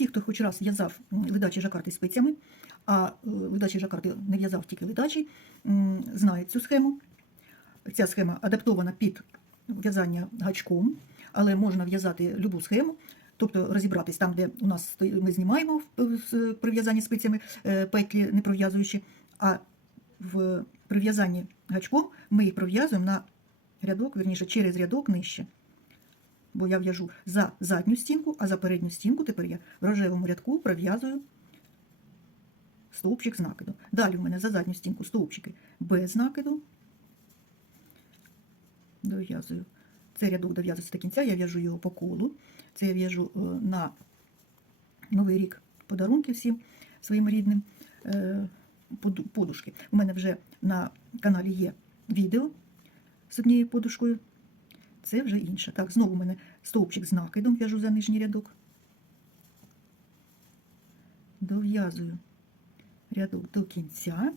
Всі, хто хоч раз в'язав ледачі жакарди спицями, а е, ледачі жакарди не в'язав тільки ледачі, знають цю схему. Ця схема адаптована під в'язання гачком, але можна в'язати любу схему, тобто розібратись там, де у нас ми знімаємо в- з- при в'язанні спицями е, петлі не пров'язуючи, а в при в'язанні гачком ми їх пров'язуємо на рядок, верніше через рядок нижче. Бо я в'яжу за задню стінку, а за передню стінку тепер я в рожевому рядку пров'язую стовпчик з накиду. Далі в мене за задню стінку стовпчики без накиду. Дов'язую. Цей рядок дов'язується до кінця, я в'яжу його по колу. Це я в'яжу е, на Новий рік подарунки всім своїм рідним е, подушки. У мене вже на каналі є відео з однією подушкою. Це вже інше. Так, знову у мене стовпчик з накидом в'яжу за нижній рядок. Дов'язую рядок до кінця.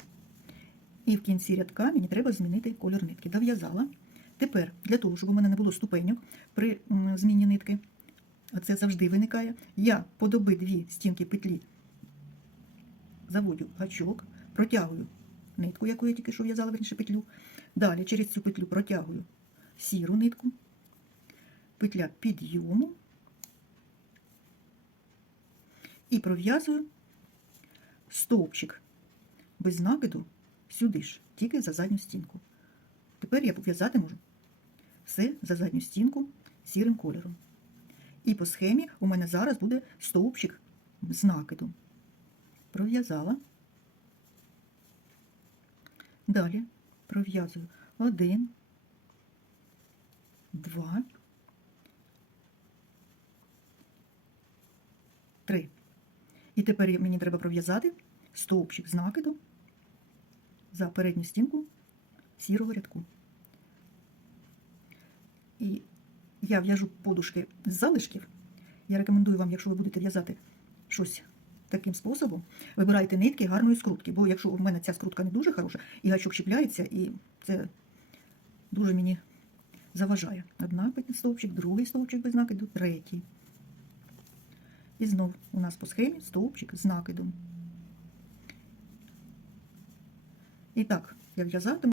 І в кінці рядка мені треба змінити колір нитки. Дов'язала. Тепер, для того, щоб у мене не було ступеньок при зміні нитки, а це завжди виникає, я под обидві стінки петлі заводю гачок, протягую нитку, яку я тільки що в'язала верніше петлю. Далі через цю петлю протягую сіру нитку, петля підйому і пров'язую стовпчик без накиду сюди ж, тільки за задню стінку. Тепер я пов'язати можу все за задню стінку сірим кольором. І по схемі у мене зараз буде стовпчик з накидом. Пров'язала. Далі пров'язую один, два, І тепер мені треба пров'язати стовпчик з накидом за передню стінку сірого рядку. І я в'яжу подушки з залишків. Я рекомендую вам, якщо ви будете в'язати щось таким способом, вибирайте нитки гарної скрутки, бо якщо в мене ця скрутка не дуже хороша, і гачок чіпляється, і це дуже мені заважає. Одна стовпчик, другий стовпчик без накиду, третій. І знов у нас по схемі стовпчик з накидом. І так, я в'язатиму.